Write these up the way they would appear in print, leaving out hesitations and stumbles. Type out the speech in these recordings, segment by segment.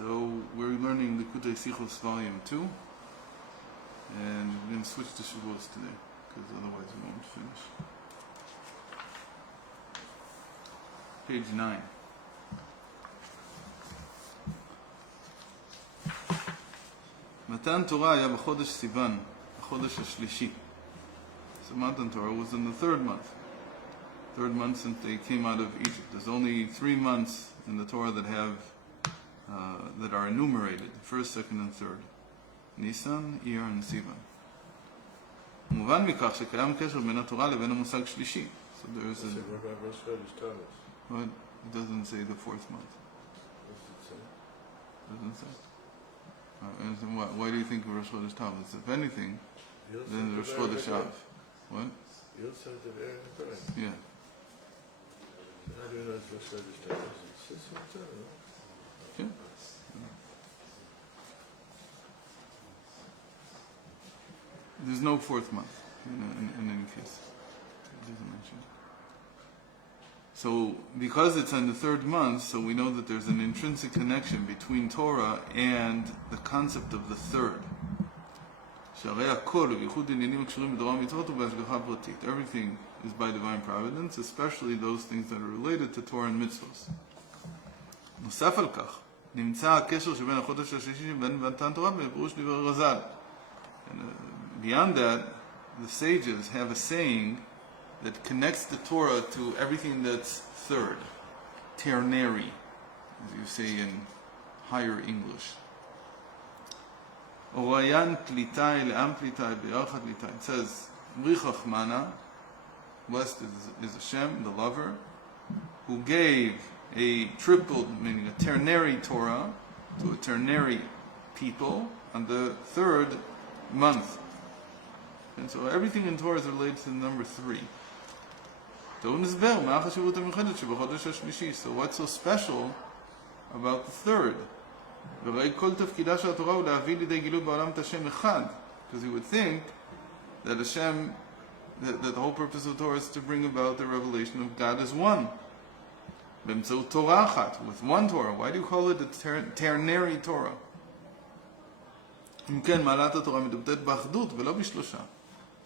So we're learning Likkutei Sichot Volume 2, and we're going to switch to Shavuot today, because otherwise we won't finish. Page 9. מתן תורה היה בחודש סיוון, החודש השלישי. So Matan Torah was in the third month. Third month since they came out of Egypt. There's only 3 months in the Torah that have that are enumerated: first, second, and third. Nisan, Iyar, and Sivan. מובן מכך שקיים קשר בין התורה לבין המושג שלישי. So there's a... What? It doesn't say the fourth month. Doesn't say. And why do you think of Rosh Chodesh Tammuz? If anything, then Rosh Chodesh Av. What? Yeah. Yeah. There's no fourth month in any case. It doesn't mention it. So, because it's in the third month, so we know that there's an intrinsic connection between Torah and the concept of the third. Everything is by divine providence, especially those things that are related to Torah and mitzvahs. נוסף על כך, נמצא הקשר שבין החודש השלישי ובין מתן תורה בפירוש דברי רז"ל. Beyond that, the sages have a saying that connects the Torah to everything that's third, ternary, as you say in higher English. Orayan Likkutei le'am Likkutei be'archat Likkutei. It says, Richach mana, blessed is Hashem, the lover, who gave a triple, meaning a ternary Torah, to a ternary people on the third month. And so everything in Torah is related to the number 3. So what's so special about the third? Because you would think that Hashem, that the whole purpose of Torah is to bring about the revelation of God as one. With one Torah. Why do you call it a ternary Torah?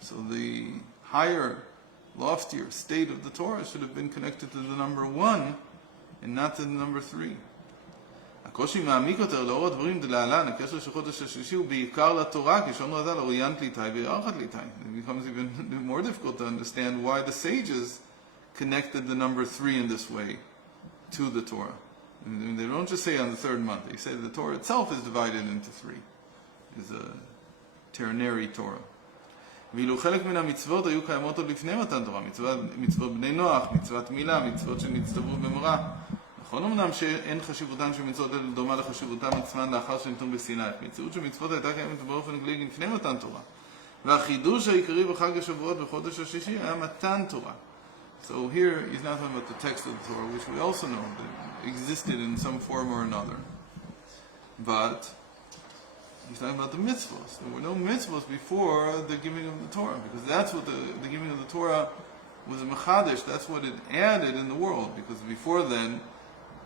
So the higher, loftier state of the Torah should have been connected to the number 1 and not to the number 3. הקושי מעמיק יותר לאור הדברים דלהלן, הקשר של חודש השלישי הוא בעיקר לתורה, כי שון רז"ל אוריינט ליטאי וארחת ליטאי. It becomes even more difficult to understand why the sages connected the number 3 in this way to the Torah. And they don't just say on the third month, they say the Torah itself is divided into 3. It's a ternary Torah. ואילו חלק מן המצוות היו קיימות עוד לפני מתן תורה, מצוות בני נוח, מצוות מילה, מצוות שנצטברו במראה. נכון אמנם שאין חשיבותן של מצוות אלה דומה לחשיבותן עצמן לאחר שניתנו בסיני. מציאות של מצוות הייתה קיימת באופן כללי לפני מתן תורה. והחידוש העיקרי בחג השבועות בחודש השישי היה מתן תורה. So here he's not talking about the text of the Torah, which we also know that existed in some form or another. But he's talking about the mitzvahs. There were no mitzvahs before the giving of the Torah, because that's what the giving of the Torah was a mechadish. That's what it added in the world, because before then,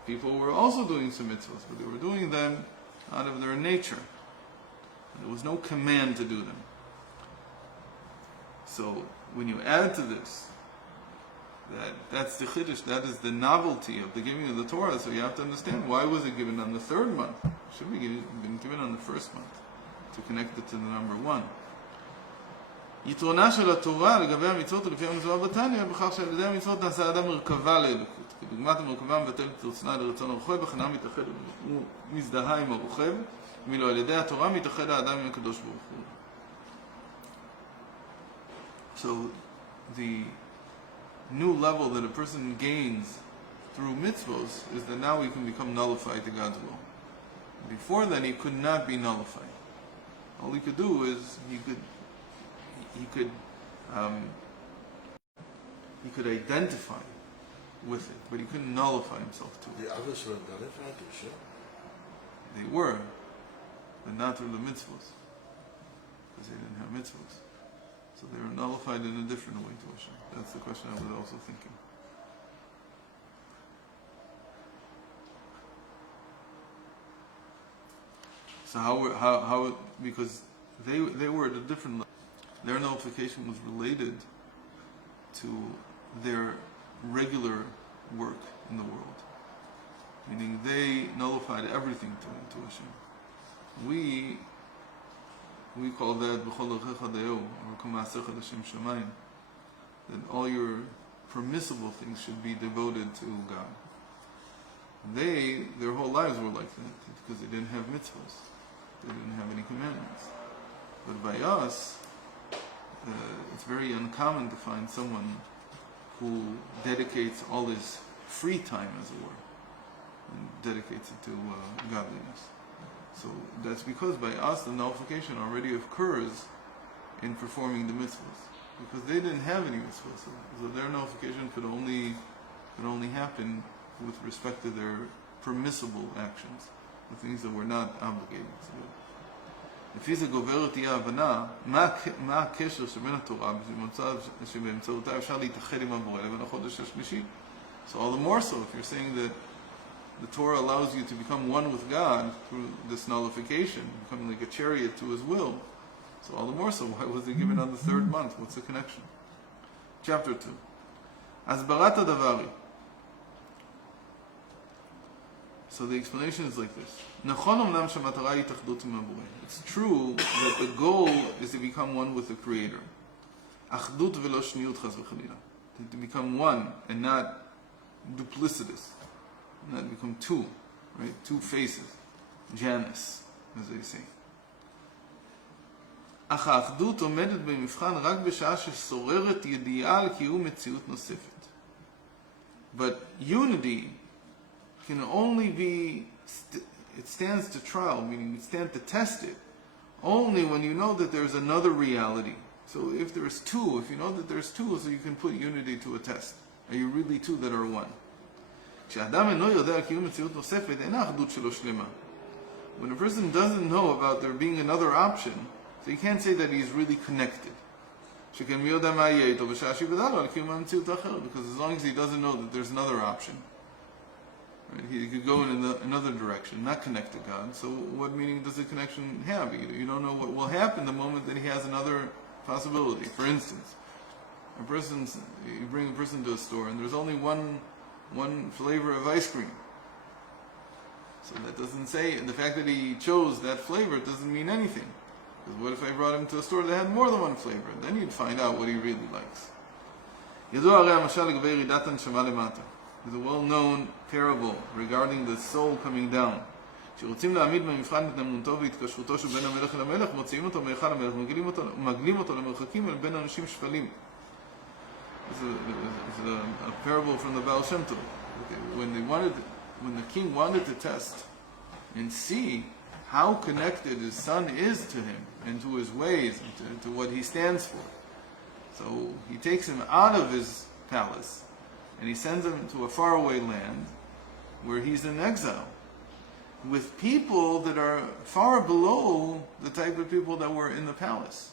people were also doing some mitzvahs, but they were doing them out of their nature. And there was no command to do them. So when you add to this, that's the chiddush, that is the novelty of the giving of the Torah, so you have to understand, why was it given on the third month? It should be been given on the first month, to connect it to the number 1. יתרונה של התורה לגבי המצוות ולפי המצווה בתניא בכך שעל ידי המצוות נעשה אדם מרכבה לאלוקות. כדוגמת המרכבה מבטלת את רצונה לרצון הרוכב, וכנה מתאחד ומזדהה עם הרוכב, ואילו על ידי התורה מתאחד האדם עם הקדוש ברוך הוא. So the new level that a person gains through mitzvos is that now he can become nullified to God's will. Before then he could not be nullified. All he could do is he could identify with it, but he couldn't nullify himself to it. The others were nullified, sure? They were, but not through the mitzvos, because they didn't have mitzvos. So they were nullified in a different way to Hashem. That's the question I was also thinking. So because they were at a different level. Their nullification was related to their regular work in the world. Meaning they nullified everything to Hashem. We call that b'chol lechecha deo, or k'maasecha l'shem shamayim, that all your permissible things should be devoted to God. Their whole lives were like that because they didn't have mitzvahs, they didn't have any commandments. But by us, it's very uncommon to find someone who dedicates all his free time, as it were, and dedicates it to godliness. So that's because by us the nullification already occurs in performing the mitzvahs, because they didn't have any mitzvahs, so their nullification could only happen with respect to their permissible actions, the things that were not obligated to do. לפי זה גוברת תהיה ההבנה מה הקשר שבין התורה שבאמצעותה אפשר להתאחד עם הבורא לבין החודש השלישי. So all the more so if you're saying that the Torah allows you to become one with God through this nullification, becoming like a chariot to His will. So all the more so, why was it given on the third month? What's the connection? Chapter 2. הסברת הדבר. So the explanation is like this. It's true that the goal is to become one with the Creator. To become one and not duplicitous. Not become two, right? Two faces. Janus, as they say. אך האחדות עומדת במבחן רק בשעה ששוררת ידיעה על קיום מציאות נוספת. But unity can only be, it stands to trial, meaning it stands to test it, only when you know that there's another reality. So if there's two, if you know that there's two, so you can put unity to a test. Are you really two that are one? When a person doesn't know about there being another option, so you can't say that he's really connected. Because as long as he doesn't know that there's another option, right, he could go in another direction, not connect to God. So what meaning does the connection have? You don't know what will happen the moment that he has another possibility. For instance, you bring a person to a store and there's only one flavor of ice cream. So that doesn't say, and the fact that he chose that flavor doesn't mean anything. Because what if I brought him to a store that had more than one flavor? Then you'd find out what he really likes. There's a well-known parable regarding the soul coming down. כשרוצים להעמיד במבחן את אמונתו והתקשרותו של בין המלך אל המלך, מוציאים אותו מהיכל המלך ומגלים אותו למרחקים אל בין אנשים שפלים. It's a parable from the Baal Shem Tov. When the king wanted to test and see how connected his son is to him and to his ways and to what he stands for, so he takes him out of his palace and he sends him to a faraway land where he's in exile with people that are far below the type of people that were in the palace.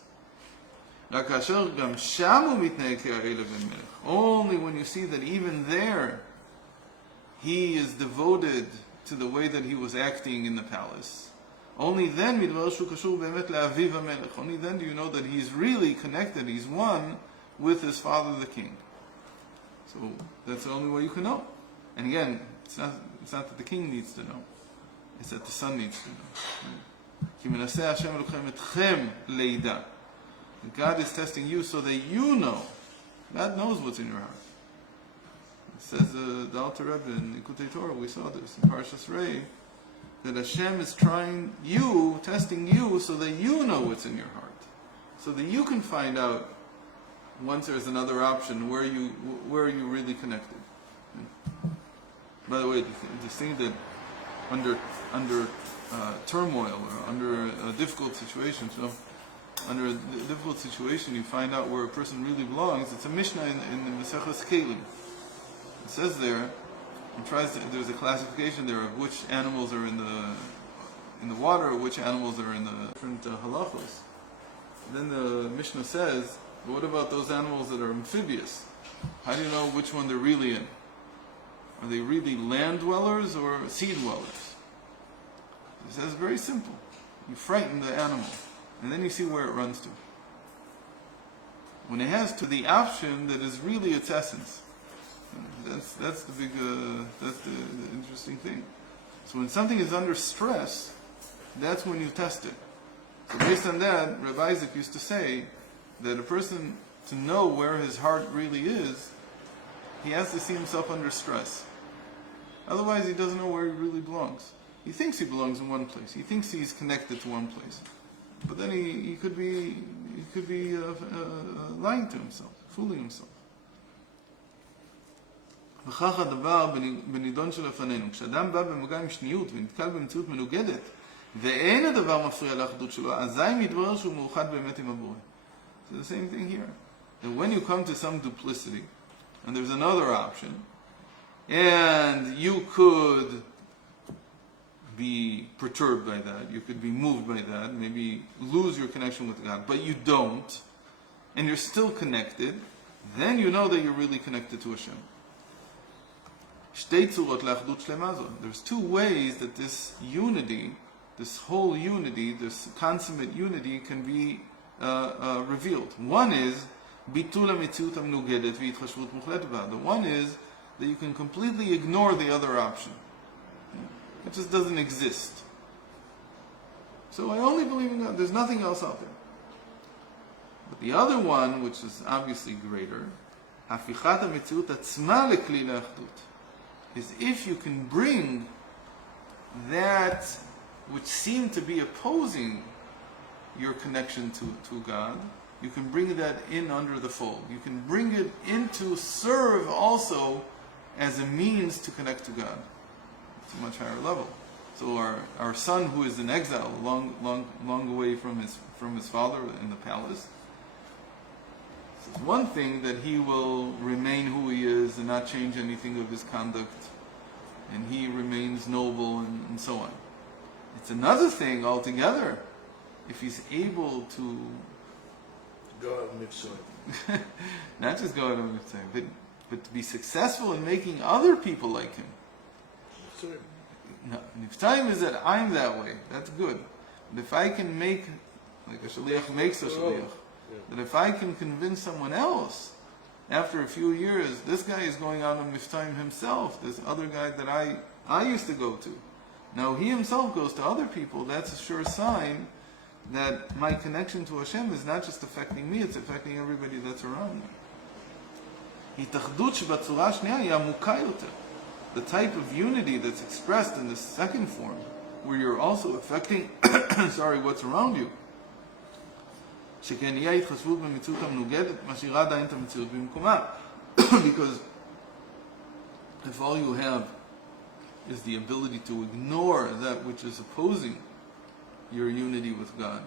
Only when you see that even there he is devoted to the way that he was acting in the palace, only then do you know that he's really connected, he's one with his father the king. So that's the only way you can know. And again, it's not that the king needs to know, it's that the son needs to know. God is testing you so that you know. God knows what's in your heart. It says the Alter Rebbe in Likkutei Torah, we saw this in Parshas Rei, that Hashem is testing you so that you know what's in your heart. So that you can find out, once there's another option, where are you really connected. By the way, the thing that under turmoil or under a difficult situation, under a difficult situation you find out where a person really belongs, it's a Mishnah in the Maseches Kelim. It says there, there's a classification there of which animals are in the water, which animals are in the different halachos. Then the Mishnah says, what about those animals that are amphibious? How do you know which one they're really in? Are they really land dwellers or sea dwellers? It says very simple. You frighten the animal, and then you see where it runs to. When it has to the option that is really its essence. That's the big, that's the interesting thing. So when something is under stress, that's when you test it. So based on that, Rabbi Isaac used to say that a person, to know where his heart really is, he has to see himself under stress. Otherwise, he doesn't know where he really belongs. He thinks he belongs in one place. He thinks he's connected to one place, but then he could be lying to himself, fooling himself. וכך הדבר בנידון שלפנינו. כשאדם בא במגע עם שניות ונתקל במציאות מנוגדת, ואין הדבר מפריע לאחדות שלו, אזי מתברר שהוא מאוחד באמת עם הבורא. So the same thing here. And when you come to some duplicity, and there's another option, and you could be perturbed by that, you could be moved by that, maybe lose your connection with God, but you don't, and you're still connected, then you know that you're really connected to Hashem. There's two ways that this unity, this whole unity, this consummate unity can be revealed. One is the one is that you can completely ignore the other option. It just doesn't exist. So I only believe in God. There's nothing else out there. But the other one, which is obviously greater, is if you can bring that which seemed to be opposing your connection to God, you can bring that in under the fold. You can bring it in to serve also as a means to connect to God. It's a much higher level. So our son, who is in exile, long away from his father in the palace, it's one thing that he will remain who he is and not change anything of his conduct, and he remains noble and so on. It's another thing altogether if he's able to go out and Mitzrayim. Not just go out and Mitzrayim, but to be successful in making other people like him. Mitzrayim. No, Niftayim is that I'm that way. That's good. But if I can make, like a shaliach makes a shaliach, that if I can convince someone else, after a few years, this guy is going out on Miftayim himself, this other guy that I used to go to. Now he himself goes to other people, that's a sure sign that my connection to Hashem is not just affecting me, it's affecting everybody that's around me. The type of unity that's expressed in the second form, where you're also affecting what's around you. Because if all you have is the ability to ignore that which is opposing your unity with God,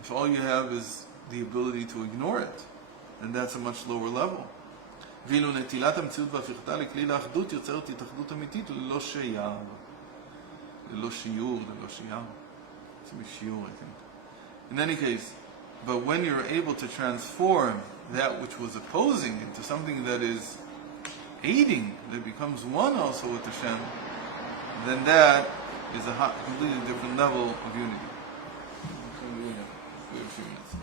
if all you have is the ability to ignore it, then that's a much lower level. ואילו נטילת המציאות והפיכתה לכלי לאחדות יוצרת התאחדות אמיתית ללא שיער. ללא שיעור, ללא שיער. It's a שיעור, I think. In any case, but when you're able to transform that which was opposing into something that is aiding, that becomes one also with Hashem, then that is a completely different level of unity. We have a few minutes.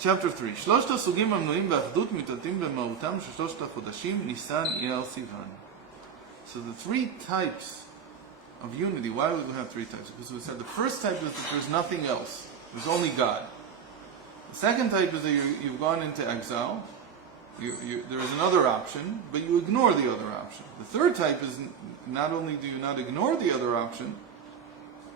Chapter 3. שלושת הסוגים המנויים באחדות מתעתים במהותם של שלושת החודשים ניסן, אייר, סיוון. So the three types of unity, why do we have three types? Because we said the first type is that there's nothing else. There's only God. The second type is that you've gone into exile. There is another option, but you ignore the other option. The third type is not only do you not ignore the other option,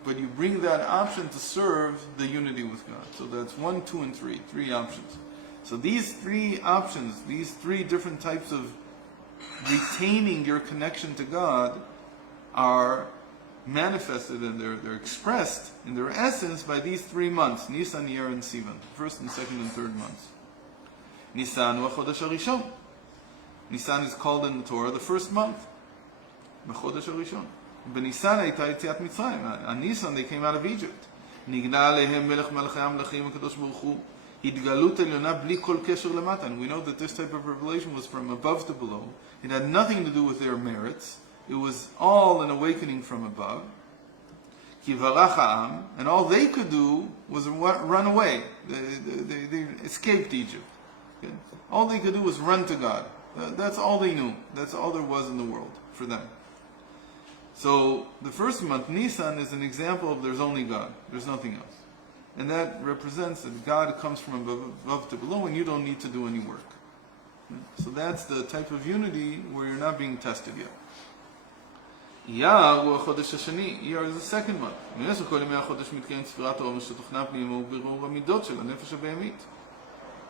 but you bring that option to serve the unity with God. So that's 1, 2, and 3. 3 options. So these 3 options, these 3 different types of retaining your connection to God are manifested and they're expressed in their essence by these 3 months, Nisan, Iyar, and Sivan, first and second and third months. Nisan wa chodesh harishon. Nisan is called in the Torah the first month, b'chodesh harishon. B'Nisan הייתה יציאת מצרים. On Nisan they came out of Egypt. נגלה עליהם מלך מלכי המלכים הקדוש ברוך הוא. התגלות עליונה בלי כל קשר למטה. And we know that this type of revelation was from above to below. It had nothing to do with their merits. It was all an awakening from above. Kivarach ha'am, and all they could do was run away. They escaped Egypt. Okay? All they could do was run to God. That's all they knew. That's all there was in the world for them. So the first month, Nisan, is an example of there's only God. There's nothing else. And that represents that God comes from above to below and you don't need to do any work. So that's the type of unity where you're not being tested yet. Iyar is the second month.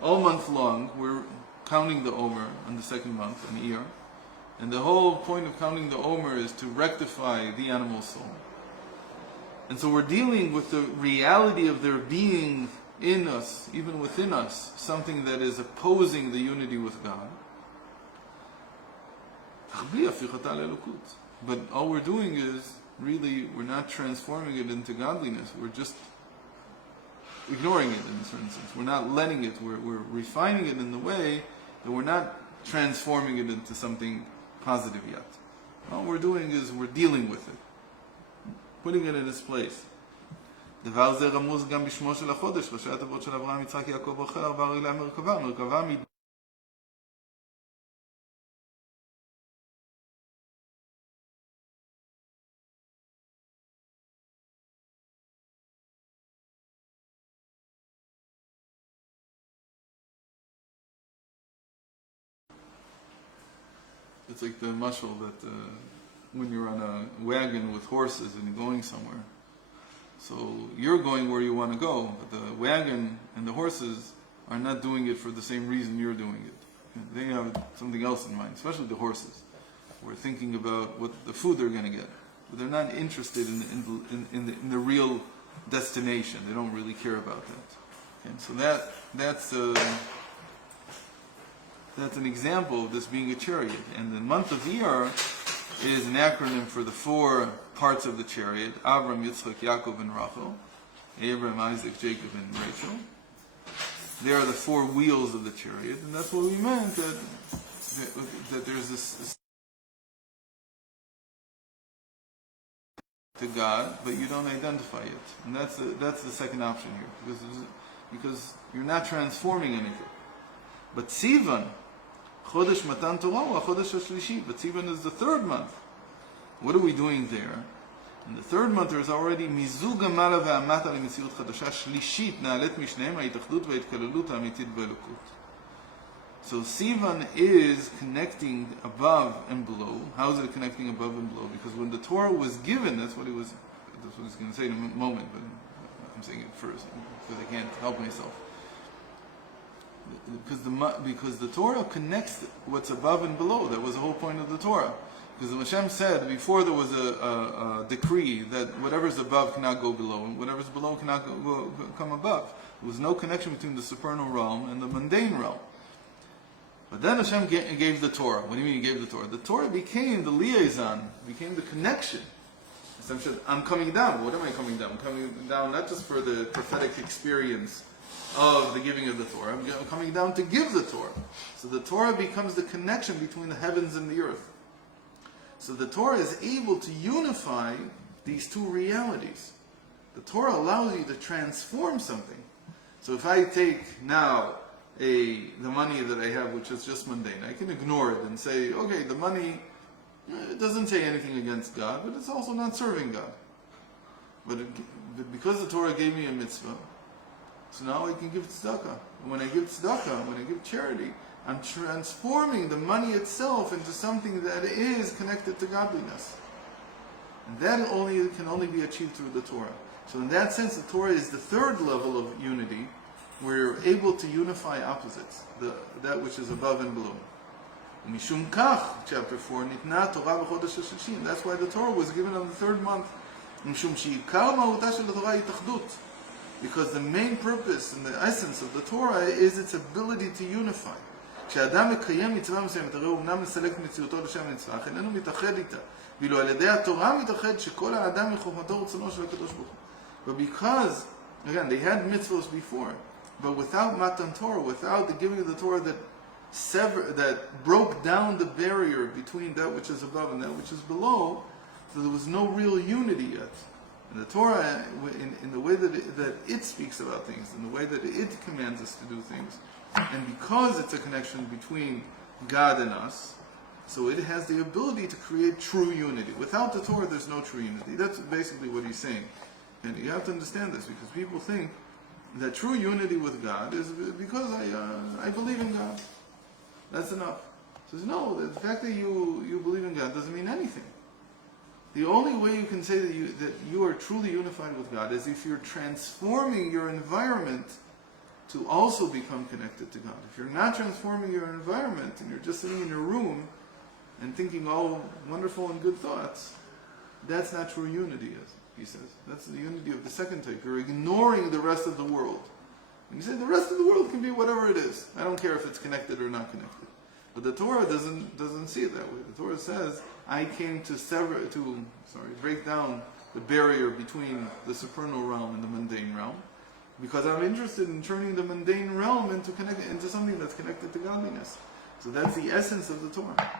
All month long, we're counting the Omer on the second month, in Iyar. And the whole point of counting the Omer is to rectify the animal soul. And so we're dealing with the reality of there being in us, even within us, something that is opposing the unity with God. But all we're doing is, really, we're not transforming it into godliness. We're just ignoring it in a certain sense. We're not letting it. We're refining it in the way that we're not transforming it into something positive yet. All we're doing is we're dealing with it, putting it in its place. דבר זה רמוז גם בשמו של החודש, ראשי התיבות של אברהם, יצחק, יעקב, רחל, 4 רגלי המרכבה. מרכבה It's like the mashal that when you're on a wagon with horses and you're going somewhere. So you're going where you want to go, but the wagon and the horses are not doing it for the same reason you're doing it. They have something else in mind, especially the horses. We're thinking about what the food they're going to get, but they're not interested in the real destination. They don't really care about that. Okay, so that's an example of this being a chariot. And the month of Iyar is an acronym for the 4 parts of the chariot: Avram, Yitzchak, Yaakov, and Rachel. Abraham, Isaac, Jacob, and Rachel. They are the 4 wheels of the chariot, and that's what we meant, that there's this to God, but you don't identify it. And that's the second option here, because you're not transforming anything. But Sivan, Chodesh Matan Torah, Chodesh HaShlishi, but Sivan is the 3rd month. What are we doing there? In the 3rd month there is already Mizug Amala Ve'amata L'Metziut Chadasha Shlishit Na'alet Mishneim Ha'itachdut Ve'itkalulut Ha'amitit Be'elokut. So Sivan is connecting above and below. How is it connecting above and below? Because when the Torah was given, that's what he's going to say in a moment, but I'm saying it first because I can't help myself. Because the Torah connects what's above and below. That was the whole point of the Torah. Because Hashem said before there was a decree that whatever's above cannot go below, and whatever's below cannot come above. There was no connection between the supernal realm and the mundane realm. But then Hashem gave the Torah. What do you mean He gave the Torah? The Torah became the liaison, became the connection. Hashem said, I'm coming down. What am I coming down? I'm coming down not just for the prophetic experience of the giving of the Torah. I'm coming down to give the Torah. So the Torah becomes the connection between the heavens and the earth. So the Torah is able to unify these 2 realities. The Torah allows you to transform something. So if I take now the money that I have, which is just mundane, I can ignore it and say, okay, the money, it doesn't say anything against God, but it's also not serving God. But because the Torah gave me a mitzvah, so now I can give tzedakah. And when I give tzedakah, when I give charity, I'm transforming the money itself into something that is connected to godliness. And that can only be achieved through the Torah. So in that sense, the Torah is the 3rd level of unity, where you're able to unify opposites, that which is above and below. Mishum kach, chapter 4, nitna Torah b'chodesh HaShlishi. And that's why the Torah was given on the 3rd month. Mishum she'ikar ma'uta shel Torah yitachdut. Because the main purpose and the essence of the Torah is its ability to unify. כשאדם מקיים מצווה מסוימת, הרי הוא אמנם מסלק מציאותו לשם מצווה, אך איננו מתאחד איתה. ואילו על ידי התורה מתאחד שכל האדם מחוכמתו ורצונו של הקדוש ברוך הוא. But because, again, they had mitzvahs before, but without Matan Torah, without the giving of the Torah that broke down the barrier between that which is above and that which is below, so there was no real unity yet. And the Torah, in the way that it speaks about things, in the way that it commands us to do things, and because it's a connection between God and us, so it has the ability to create true unity. Without the Torah, there's no true unity. That's basically what he's saying. And you have to understand this, because people think that true unity with God is because I believe in God. That's enough. He says, no, the fact that you believe in God doesn't mean anything. The only way you can say that you are truly unified with God is if you're transforming your environment to also become connected to God. If you're not transforming your environment and you're just sitting in your room and thinking all wonderful and good thoughts, that's not true unity, as he says. That's the unity of the second type. You're ignoring the rest of the world. And you say, the rest of the world can be whatever it is. I don't care if it's connected or not connected. But the Torah doesn't see it that way. The Torah says, I came to break down the barrier between the supernal realm and the mundane realm, because I'm interested in turning the mundane realm into something that's connected to godliness. So that's the essence of the Torah.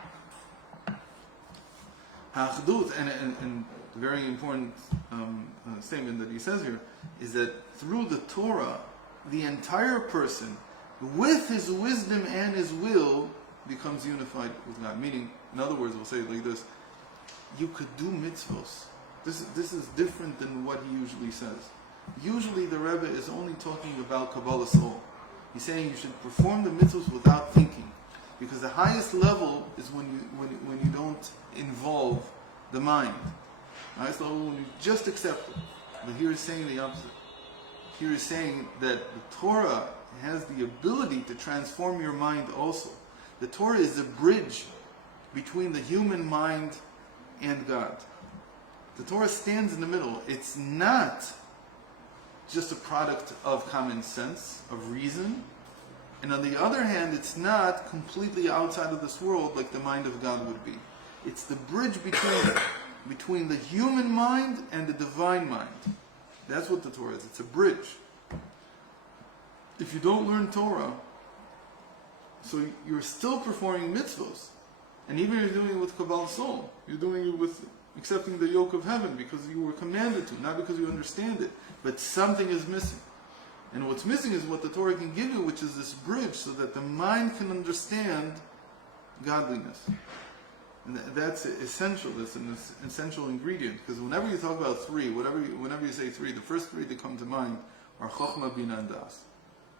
Ha'achdut, and the very important statement that he says here, is that through the Torah, the entire person, with his wisdom and his will, becomes unified with God. Meaning, in other words, we'll say it like this: you could do mitzvos. This is different than what he usually says. Usually the Rebbe is only talking about Kabbalah soul. He's saying you should perform the mitzvos without thinking, because the highest level is when you don't involve the mind. The highest level when you just accept it. But here he's saying the opposite. Here he's saying that the Torah has the ability to transform your mind also. The Torah is a bridge between the human mind and God. The Torah stands in the middle. It's not just a product of common sense, of reason. And on the other hand, it's not completely outside of this world like the mind of God would be. It's the bridge between the human mind and the divine mind. That's what the Torah is. It's a bridge. If you don't learn Torah, so you're still performing mitzvos. And even you're doing it with Kabbalah soul. You're doing it with accepting the yoke of heaven because you were commanded to, not because you understand it. But something is missing. And what's missing is what the Torah can give you, which is this bridge so that the mind can understand godliness. And that's essential. That's an essential ingredient. Because whenever you talk about three, whenever you say three, the first three that come to mind are Chokhmah, Bina, and Das.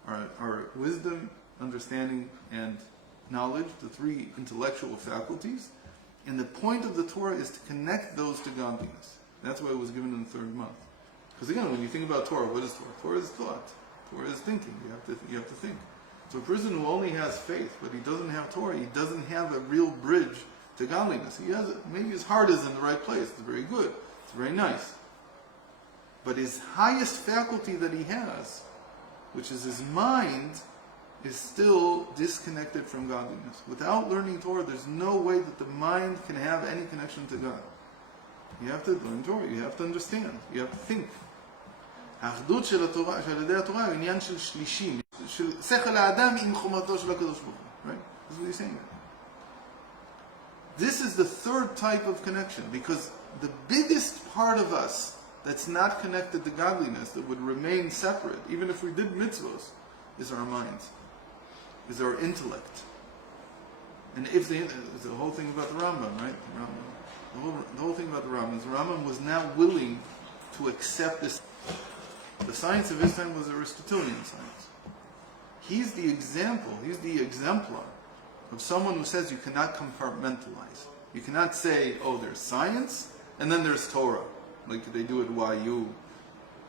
Are wisdom, understanding, and knowledge, the three intellectual faculties. And the point of the Torah is to connect those to godliness. That's why it was given in the third month. Because again, when you think about Torah, what is Torah? Torah is thought. Torah is thinking. You have to think. So a person who only has faith, but he doesn't have Torah, he doesn't have a real bridge to godliness. He has maybe his heart is in the right place. It's very good. It's very nice. But his highest faculty that he has, which is his mind, is still disconnected from godliness. Without learning Torah, there's no way that the mind can have any connection to God. You have to learn Torah. You have to understand. You have to think. האחדות של התורה, של ידי התורה, הוא עניין של שלישים, של שכל האדם עם חומרתו של הקדוש ברוך הוא. Right? That's what he's saying. This is the third type of connection, because the biggest part of us that's not connected to godliness, that would remain separate, even if we did mitzvos, is our minds, is our intellect. And if the whole thing about the Rambam, right? The whole thing about the Rambam is the Rambam was not willing to accept this. The science of his time was Aristotelian science. He's the example, he's the exemplar of someone who says you cannot compartmentalize. You cannot say, oh, there's science, and then there's Torah, like they do at YU.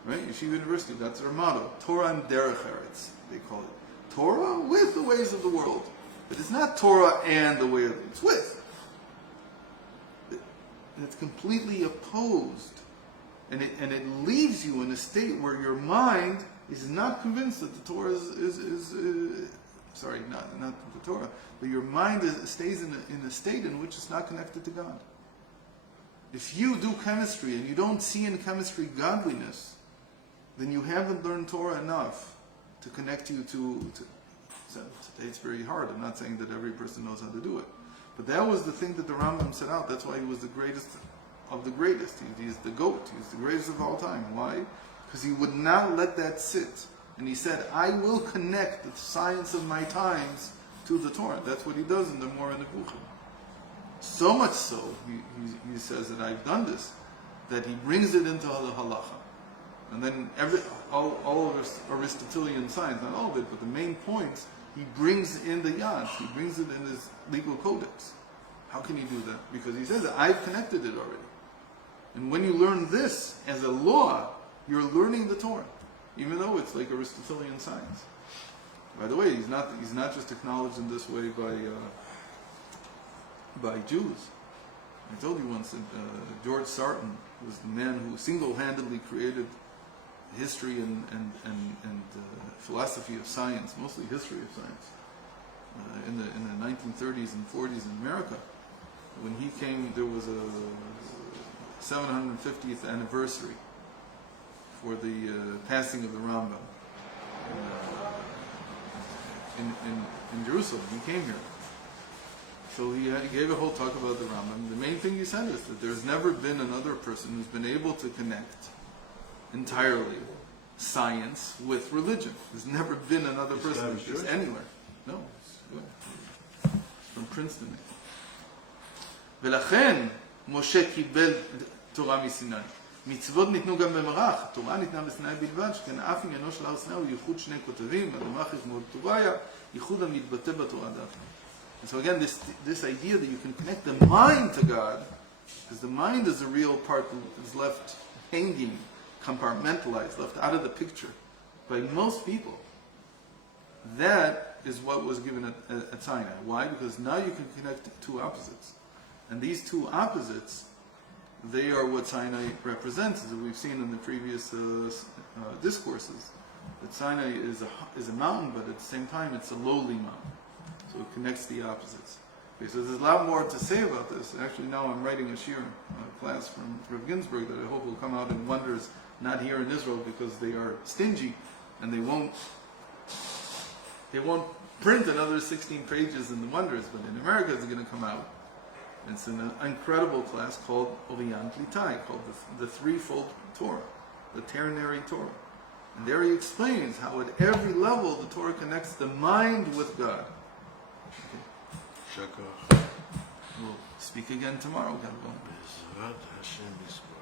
Right? Yeshiva University, that's their motto. Torah and Derech Eretz, they call it. Torah with the ways of the world. But it's not Torah and the way of it's with. It's completely opposed. And it leaves you in a state where your mind is not convinced that the Torah is not the Torah, but your mind stays in a state in which it's not connected to God. If you do chemistry and you don't see in chemistry godliness, then you haven't learned Torah enough to connect you to today it's very hard. I'm not saying that every person knows how to do it. But that was the thing that the Rambam set out. That's why he was the greatest of the greatest. He's the GOAT. He's the greatest of all time. Why? Because he would not let that sit. And he said, I will connect the science of my times to the Torah. That's what he does in the Mora Nevuchim. So much so, he says that I've done this, that he brings it into the halacha. And then all of Aristotelian science, not all of it, but the main points, he brings in the yad. He brings it in his legal codex. How can he do that? Because he says, I've connected it already. And when you learn this as a law, you're learning the Torah, even though it's like Aristotelian science. By the way, he's not just acknowledged in this way by Jews. I told you once that George Sarton was the man who single-handedly created history and philosophy of science, mostly history of science, in the 1930s and 40s in America. When he came, there was a 750th anniversary for the passing of the Rambam in Jerusalem. He came here. So he gave a whole talk about the Rambam. The main thing he said is that there's never been another person who's been able to connect entirely science with religion. There's never been another person like this anywhere. No, it's from Princeton. ולכן משה קיבל תורה מסיני. מצוות ניתנו גם במרח. תורה ניתנה בסיני בלבד, שכן אף עניינו של הר סיני הוא ייחוד שני כותבים, במרח ישמעו תוריה, ייחוד המתבטא בתורה דווקא. And so again, this idea that you can connect the mind to God, because the mind is the real part that is left hanging, compartmentalized, left out of the picture by most people. That is what was given at Sinai. Why? Because now you can connect two opposites. And these two opposites, they are what Sinai represents, as we've seen in the previous discourses. That Sinai is a mountain, but at the same time it's a lowly mountain. So it connects the opposites. Okay, so there's a lot more to say about this. Actually, now I'm writing a shiur class from Rav Ginsburg that I hope will come out in Wonders, not here in Israel because they are stingy and they won't print another 16 pages in the Wonders, but in America it's going to come out. It's an incredible class called Likkutei, called the threefold Torah, the ternary Torah. And there he explains how at every level the Torah connects the mind with God. Okay. Shakar. We'll speak again tomorrow, God willing. Bezrat Hashem Yisrael.